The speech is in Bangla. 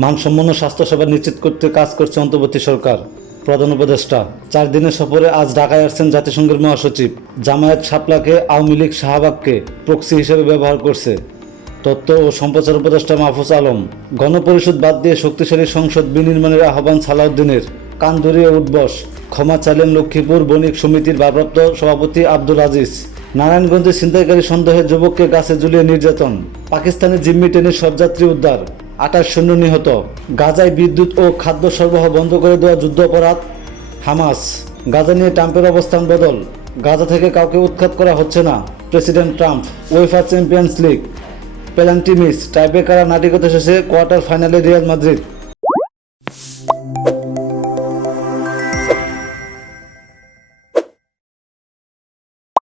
মানসম্পন্ন স্বাস্থ্যসেবা নিশ্চিত করতে কাজ করছে অন্তর্বর্তী সরকার। প্রধান উপদেষ্টা, চার দিনের সফরে আজ ঢাকায় আসছেন জাতিসংঘের মহাসচিব। জামায়াত শাপলাকে আওয়ামী লীগ শাহবাগকে প্রক্সি হিসেবে ব্যবহার করছে। তথ্য ও সম্প্রচার উপদেষ্টা মাহফুজ আলম, গণপরিষদ বাদ দিয়ে শক্তিশালী সংসদ বিনির্মাণের আহ্বান সালাউদ্দিনের। কান্দুরিয়ে উদ্বস ক্ষমা চাইলেন লক্ষ্মীপুর বণিক সমিতির ভারপ্রাপ্ত সভাপতি আব্দুল আজিজ। নারায়ণগঞ্জে ছিনতাইকারী সন্দেহে যুবককে গাছে ঝুলিয়ে নির্যাতন। পাকিস্তানের জিম্মি ট্রেনের সব যাত্রী উদ্ধার। আঠাশ শূন্য নিহত। গাজায় বিদ্যুৎ ও খাদ্য সরবরাহ বন্ধ করে দেওয়া যুদ্ধ অপরাধ, হামাস। গাজা নিয়ে ট্রাম্পের অবস্থান বদল। গাজা থেকে কাউকে উৎখাত করা হচ্ছে না, president Trump. UEFA champions league. Penalty miss, টাইব্রেকারা নাটিকতা শেষে কোয়ার্টার ফাইনালে রিয়াল মাদ্রিদ।